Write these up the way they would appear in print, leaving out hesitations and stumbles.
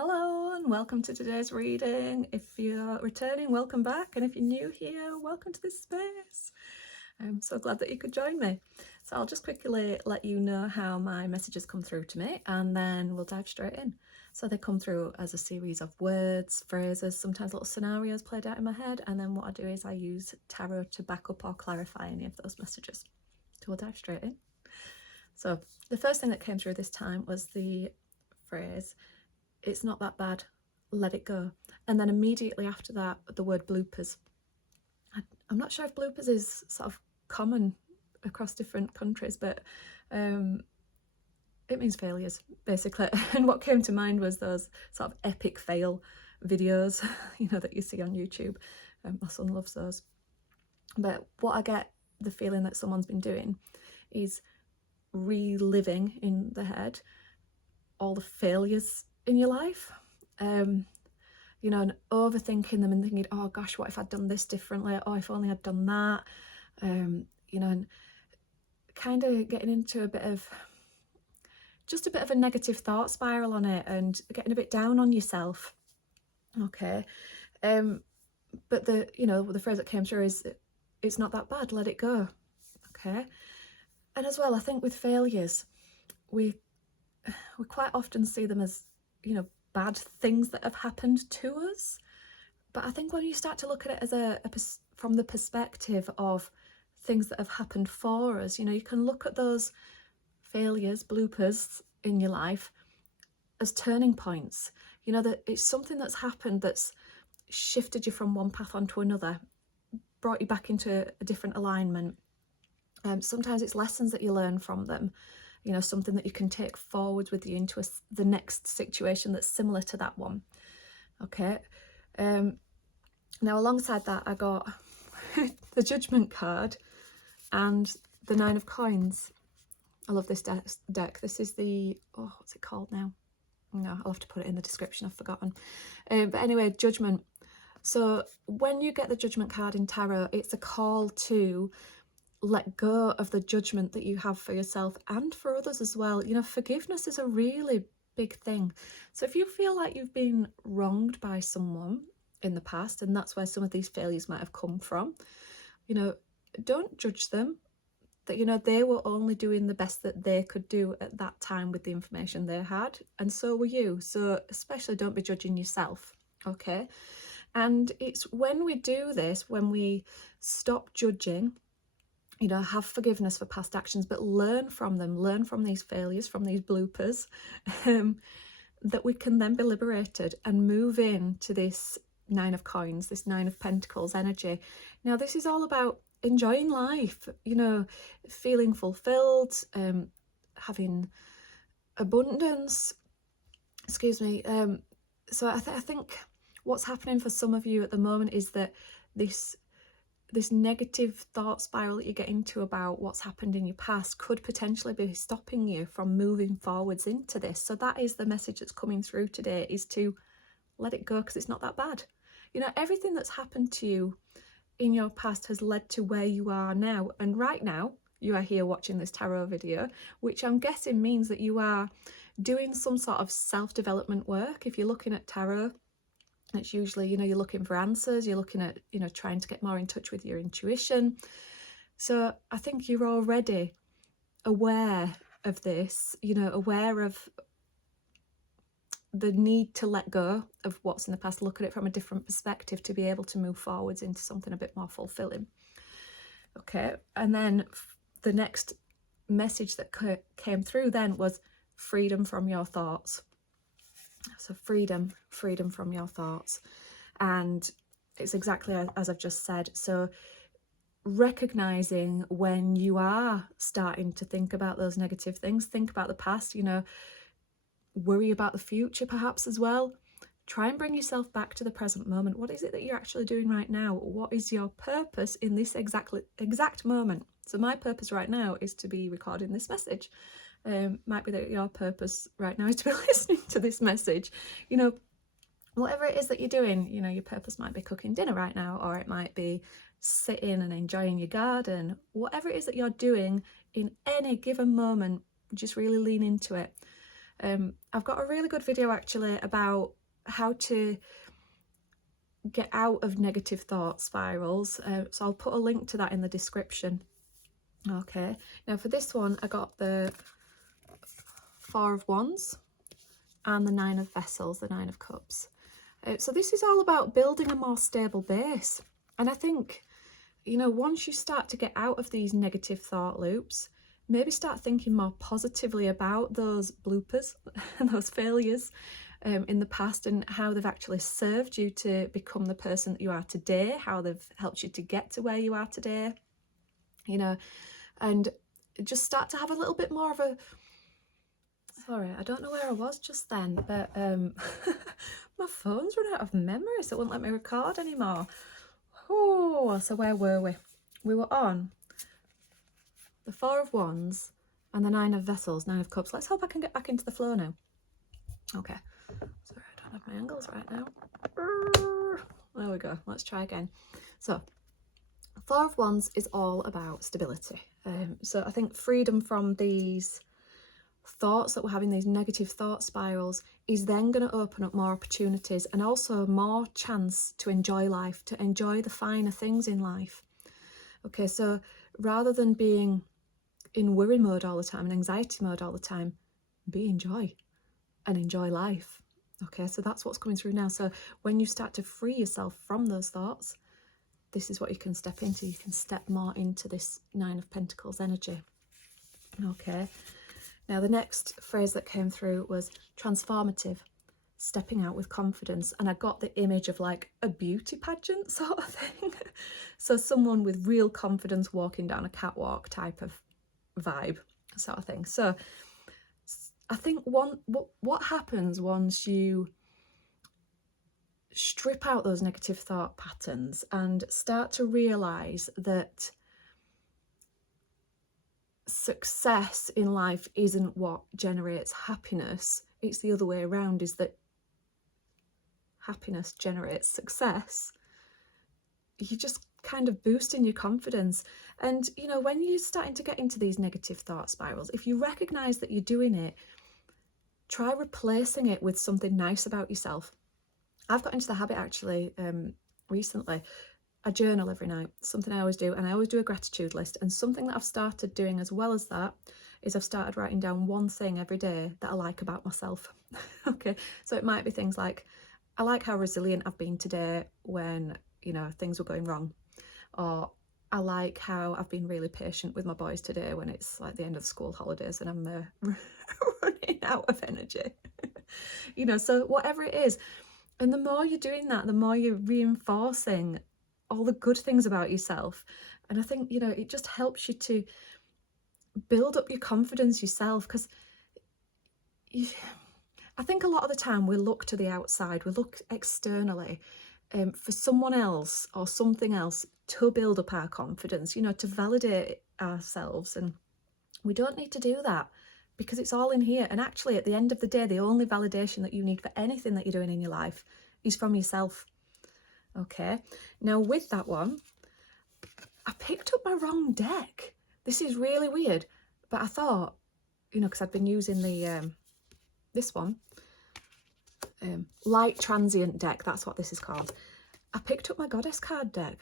Hello and welcome to today's reading. If you're returning, welcome back, and if you're new here, welcome to this space. I'm so glad that you could join me. So I'll just quickly let you know how my messages come through to me, and then we'll dive straight in. So they come through as a series of words, phrases, sometimes little scenarios played out in my head, and then what I do is I use tarot to back up or clarify any of those messages. So we'll dive straight in. So the first thing that came through this time was the phrase, "It's not that bad, let it go." And then immediately after that, the word bloopers. I'm not sure if bloopers is sort of common across different countries, but it means failures, basically. And what came to mind was those sort of epic fail videos, that you see on YouTube. My son loves those. But what I get the feeling that someone's been doing is reliving in the head all the failures in your life, and overthinking them and thinking, oh gosh, what if I'd done this differently? Oh, if only I'd done that. And kind of getting into a bit of a negative thought spiral on it and getting a bit down on yourself. Okay. But the phrase that came through is, it's not that bad, let it go. Okay. And as well, I think with failures, we quite often see them as, bad things that have happened to us. But I think when you start to look at it as from the perspective of things that have happened for us, you can look at those failures, bloopers in your life as turning points. That it's something that's happened that's shifted you from one path onto another, brought you back into a different alignment. Sometimes it's lessons that you learn from them, something that you can take forward with you into the next situation that's similar to that one. Okay. Now alongside that, I got the Judgment card and the 9 of Coins. I love this deck. This is the, what's it called now? No, I'll have to put it in the description, I've forgotten. But anyway, Judgment. So when you get the Judgment card in tarot, it's a call to let go of the judgment that you have for yourself and for others as well. Forgiveness is a really big thing. So if you feel like you've been wronged by someone in the past, and that's where some of these failures might have come from, don't judge them. That they were only doing the best that they could do at that time with the information they had, and so were you. So especially don't be judging yourself. Okay. And it's when we do this, when we stop judging, have forgiveness for past actions, but learn from them, learn from these failures, from these bloopers, that we can then be liberated and move into this 9 of Coins, this 9 of Pentacles energy. Now, this is all about enjoying life, feeling fulfilled, having abundance, so I think what's happening for some of you at the moment is that this negative thought spiral that you get into about what's happened in your past could potentially be stopping you from moving forwards into this. So that is the message that's coming through today, is to let it go, because it's not that bad. Everything that's happened to you in your past has led to where you are now. And right now, you are here watching this tarot video, which I'm guessing means that you are doing some sort of self-development work. If you're looking at tarot, it's usually, you're looking for answers, you're looking at, trying to get more in touch with your intuition. So I think you're already aware of this, aware of the need to let go of what's in the past, look at it from a different perspective to be able to move forwards into something a bit more fulfilling. Okay, and then the next message that came through then was freedom from your thoughts. So freedom from your thoughts. And it's exactly as I've just said. So recognizing when you are starting to think about those negative things, think about the past, worry about the future perhaps as well. Try and bring yourself back to the present moment. What is it that you're actually doing right now? What is your purpose in this exact moment? So my purpose right now is to be recording this message. Might be that your purpose right now is to be listening to this message. Whatever it is that you're doing, your purpose might be cooking dinner right now, or it might be sitting and enjoying your garden. Whatever it is that you're doing in any given moment, just really lean into it. I've got a really good video actually about how to get out of negative thought spirals, so I'll put a link to that in the description. Okay, now for this one I got the Four of Wands and the Nine of Vessels, the Nine of Cups. So this is all about building a more stable base, and I think, you know, once you start to get out of these negative thought loops, maybe start thinking more positively about those bloopers and those failures in the past, and how they've actually served you to become the person that you are today, how they've helped you to get to where you are today, you know, and just start to have a little bit more of a, sorry, I don't know where I was just then, but my phone's run out of memory, so it wouldn't let me record anymore. Oh, so where were we? We were on the Four of Wands and the Nine of Vessels, Nine of Cups. Let's hope I can get back into the flow now. Okay, sorry, I don't have my angles right now. There we go, let's try again. So, Four of Wands is all about stability. So I think freedom from these thoughts that we're having, these negative thought spirals, is then going to open up more opportunities and also more chance to enjoy life, to enjoy the finer things in life. Okay, so rather than being in worry mode all the time and anxiety mode all the time, be in joy and enjoy life. Okay, so that's what's coming through now. So when you start to free yourself from those thoughts, this is what you can step into. You can step more into this Nine of Pentacles energy. Okay, now the next phrase that came through was transformative, stepping out with confidence, and I got the image of like a beauty pageant sort of thing. So someone with real confidence walking down a catwalk type of vibe sort of thing. So I think what happens once you strip out those negative thought patterns and start to realize that success in life isn't what generates happiness, it's the other way around, is that happiness generates success. You just kind of boosting your confidence. And you know, when you're starting to get into these negative thought spirals, if you recognize that you're doing it, try replacing it with something nice about yourself. I've got into the habit actually recently. I journal every night, something I always do, and I always do a gratitude list. And something that I've started doing as well as that is I've started writing down one thing every day that I like about myself. Okay, so it might be things like, I like how resilient I've been today when, you know, things were going wrong, or I like how I've been really patient with my boys today when it's like the end of school holidays and I'm running out of energy. You know, so whatever it is. And the more you're doing that, the more you're reinforcing all the good things about yourself. And I think, you know, it just helps you to build up your confidence yourself, because I think a lot of the time we look to the outside, we look externally for someone else or something else to build up our confidence, you know, to validate ourselves. And we don't need to do that, because it's all in here. And actually, at the end of the day, the only validation that you need for anything that you're doing in your life is from yourself. Okay, now with that one, I picked up my wrong deck. This is really weird, but I thought, you know, because I'd been using the this one, light transient deck, that's what this is called. I picked up my goddess card deck,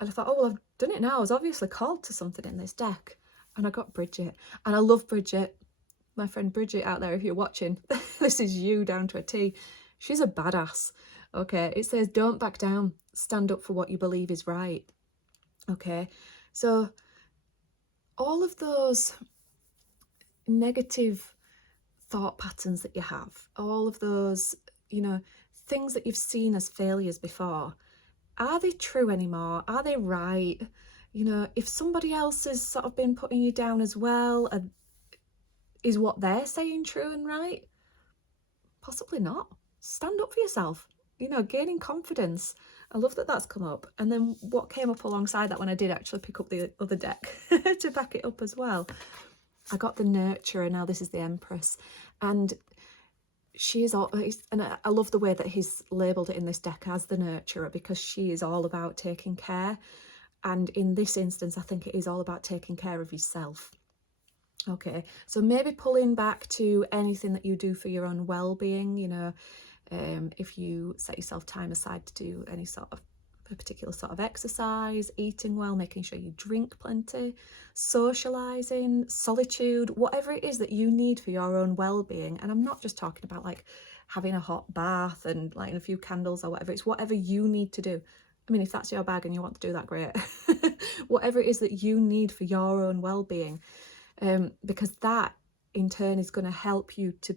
and I thought, oh, well, I've done it now. I was obviously called to something in this deck. And I got Bridget, and I love Bridget. My friend Bridget out there, if you're watching, this is you down to a T. She's a badass. Okay, it says, don't back down, stand up for what you believe is right. Okay, so all of those negative thought patterns that you have, all of those, you know, things that you've seen as failures before, are they true anymore? Are they right? You know, if somebody else has sort of been putting you down as well, is what they're saying true and right? Possibly not. Stand up for yourself, you know, gaining confidence. I love that that's come up. And then what came up alongside that, when I did actually pick up the other deck to back it up as well, I got the Nurturer. Now this is the Empress, and she is all, and I love the way that he's labelled it in this deck as the Nurturer, because she is all about taking care. And in this instance, I think it is all about taking care of yourself. Okay, so maybe pulling back to anything that you do for your own well-being, if you set yourself time aside to do any sort of a particular sort of exercise, eating well, making sure you drink plenty, socializing, solitude, whatever it is that you need for your own well-being. And I'm not just talking about like having a hot bath and lighting a few candles or whatever. It's whatever you need to do. I mean, if that's your bag and you want to do that, great. Whatever it is that you need for your own well-being, because that in turn is going to help you to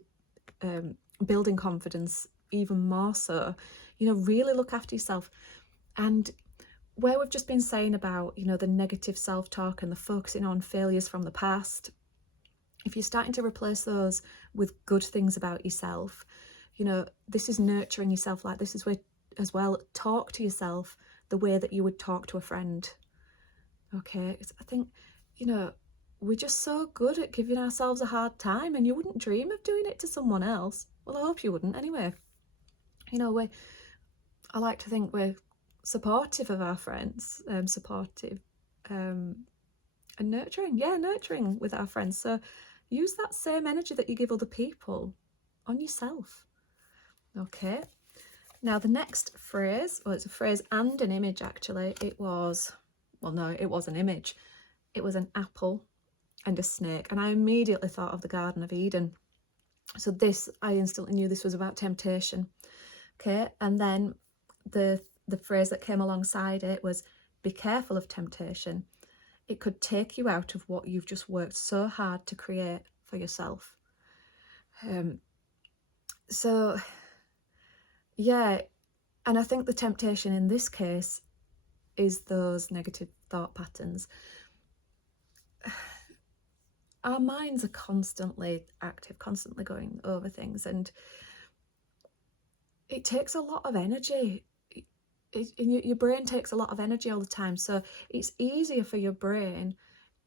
building confidence even more so. Really look after yourself. And where we've just been saying about, the negative self-talk and the focusing on failures from the past, if you're starting to replace those with good things about yourself, this is nurturing yourself. Like, this is where as well, talk to yourself the way that you would talk to a friend. Okay, I think, we're just so good at giving ourselves a hard time, and you wouldn't dream of doing it to someone else. Well, I hope you wouldn't anyway. I like to think we're supportive of our friends, supportive and nurturing with our friends. So use that same energy that you give other people on yourself. Okay, now the next phrase, well, it's a phrase and an image actually. It was an image. It was an apple and a snake, and I immediately thought of the Garden of Eden. So this, I instantly knew this was about temptation. Okay, and then the phrase that came alongside it was, be careful of temptation. It could take you out of what you've just worked so hard to create for yourself. So yeah, and I think the temptation in this case is those negative thought patterns. Our minds are constantly active, constantly going over things, and it takes a lot of energy. Your brain takes a lot of energy all the time, so it's easier for your brain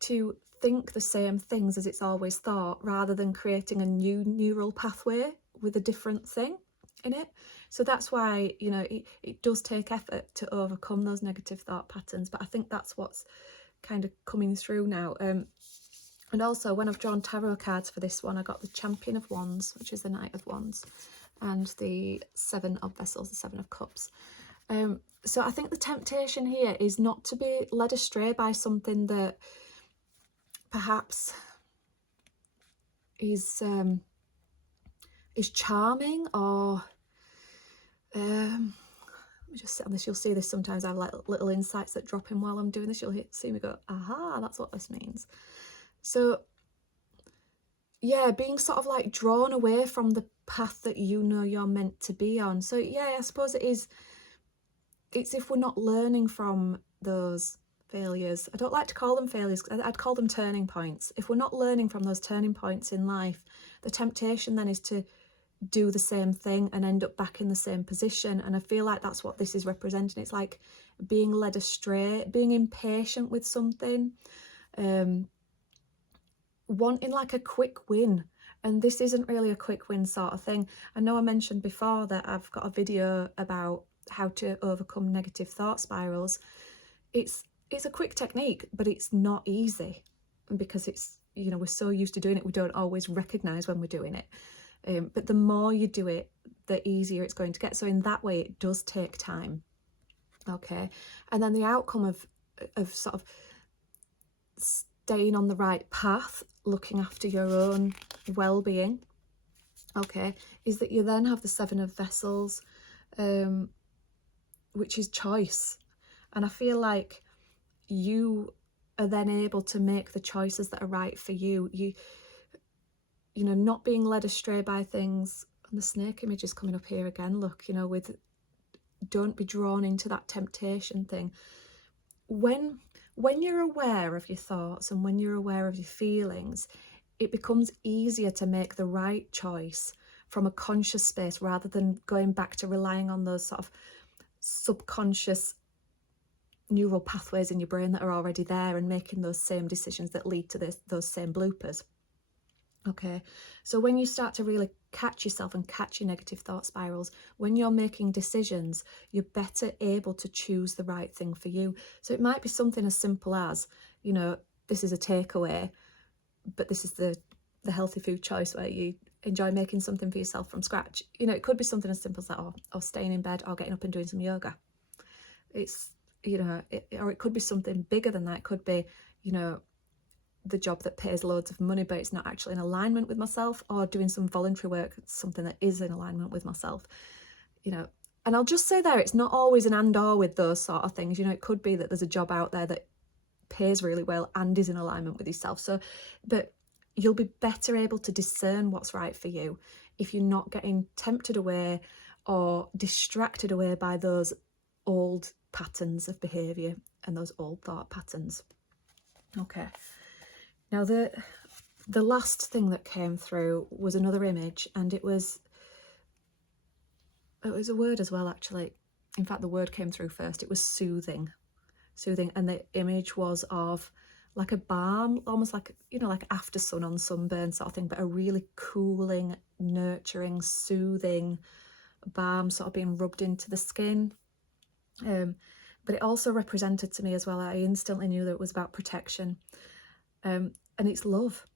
to think the same things as it's always thought, rather than creating a new neural pathway with a different thing in it. So that's why, it does take effort to overcome those negative thought patterns, but I think that's what's kind of coming through now. And also, when I've drawn tarot cards for this one, I got the Champion of Wands, which is the Knight of Wands, and the Seven of Vessels, the Seven of Cups. So I think the temptation here is not to be led astray by something that perhaps is charming, or let me just sit on this. You'll see this sometimes. I have like little insights that drop in while I'm doing this. You'll see me go, aha, that's what this means. So yeah, being sort of like drawn away from the path that you're meant to be on. So yeah, I suppose it's if we're not learning from those failures. I don't like to call them failures. I'd call them turning points. If we're not learning from those turning points in life, the temptation then is to do the same thing and end up back in the same position. And I feel like that's what this is representing. It's like being led astray, being impatient with something, wanting like a quick win. And this isn't really a quick win sort of thing. I know I mentioned before that I've got a video about how to overcome negative thought spirals. It's a quick technique, but it's not easy, because it's, we're so used to doing it, we don't always recognize when we're doing it. But the more you do it, the easier it's going to get. So in that way, it does take time. Okay, and then the outcome of sort of staying on the right path, looking after your own well-being, okay, is that you then have the Seven of Vessels, which is choice. And I feel like you are then able to make the choices that are right for you. Not being led astray by things. And the snake image is coming up here again. Look, with don't be drawn into that temptation thing. When you're aware of your thoughts and when you're aware of your feelings, it becomes easier to make the right choice from a conscious space, rather than going back to relying on those sort of subconscious neural pathways in your brain that are already there and making those same decisions that lead to those same bloopers. Okay, so when you start to really catch yourself and catch your negative thought spirals, when you're making decisions, you're better able to choose the right thing for you. So it might be something as simple as, this is a takeaway, but this is the healthy food choice where you enjoy making something for yourself from scratch. You know, it could be something as simple as that, or staying in bed, or getting up and doing some yoga. It's, you know, or it could be something bigger than that. It could be, you know, the job that pays loads of money, but it's not actually in alignment with myself, or doing some voluntary work, something that is in alignment with myself, you know. And I'll just say there, it's not always an and or with those sort of things. You know, it could be that there's a job out there that pays really well and is in alignment with yourself. So, but you'll be better able to discern what's right for you if you're not getting tempted away or distracted away by those old patterns of behaviour and those old thought patterns. Okay. Now the last thing that came through was another image, and it was a word as well, actually. In fact, the word came through first. It was soothing, and the image was of like a balm, almost like, you know, like after sun on sunburn sort of thing, but a really cooling, nurturing, soothing balm sort of being rubbed into the skin. But it also represented to me as well, I instantly knew that it was about protection, and it's love.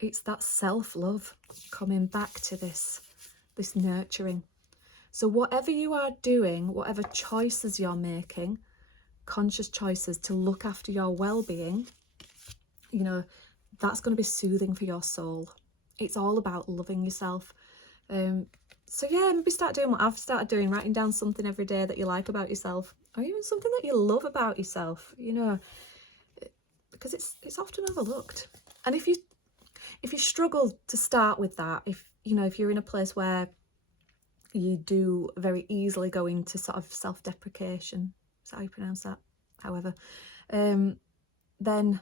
It's that self-love coming back to this nurturing. So whatever you are doing, whatever choices you're making, conscious choices to look after your well-being, you know, that's going to be soothing for your soul. It's all about loving yourself. So yeah, maybe start doing what I've started doing, writing down something every day that you like about yourself, or even something that you love about yourself, you know, because it's often overlooked. And if you struggle to start with that, if you're in a place where you do very easily go into sort of self-deprecation, is that how you pronounce that? However, then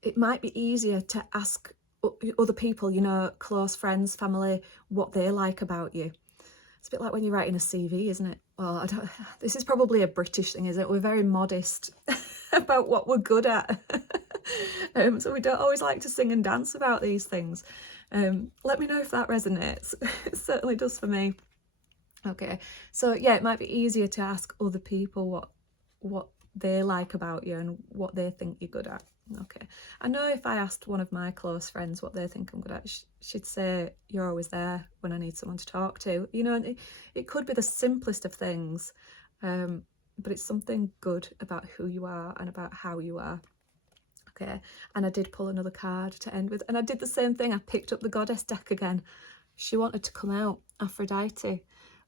it might be easier to ask other people, you know, close friends, family, what they like about you. It's a bit like when you're writing a CV, isn't it? Well, this is probably a British thing, isn't it? We're very modest about what we're good at. So we don't always like to sing and dance about these things. Let me know if that resonates. It certainly does for me. Okay, so yeah, it might be easier to ask other people what they like about you and what they think you're good at. Okay, I know if I asked one of my close friends what they think I'm good at, she'd say, you're always there when I need someone to talk to. You know, it could be the simplest of things, but it's something good about who you are and about how you are. Okay, and I did pull another card to end with, and I did the same thing. I picked up the goddess deck again. She wanted to come out, Aphrodite.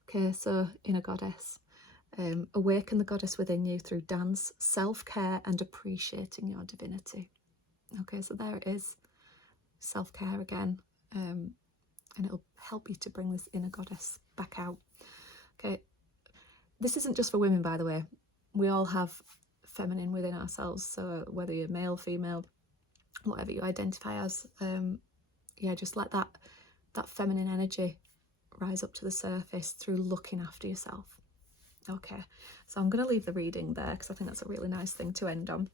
Okay, so inner goddess. Awaken the goddess within you through dance, self-care, and appreciating your divinity. Okay, so there it is. Self-care again. And it'll help you to bring this inner goddess back out. Okay, this isn't just for women, by the way. We all have feminine within ourselves. So whether you're male, female, whatever you identify as, yeah, just let that feminine energy rise up to the surface through looking after yourself. Okay, so I'm going to leave the reading there because I think that's a really nice thing to end on.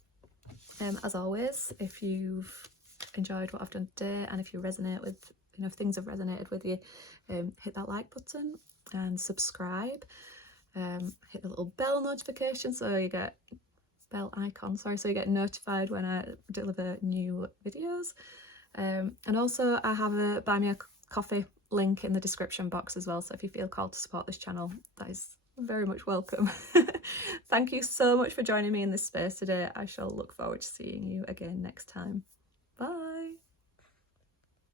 As always, if you've enjoyed what I've done today, and if you resonate with, you know, if things have resonated with you, hit that like button and subscribe. Hit the little bell notification so you get bell icon, so you get notified when I deliver new videos. And also I have a buy me a coffee link in the description box as well, so if you feel called to support this channel, that is very much welcome. Thank you so much for joining me in this space today. I shall look forward to seeing you again next time.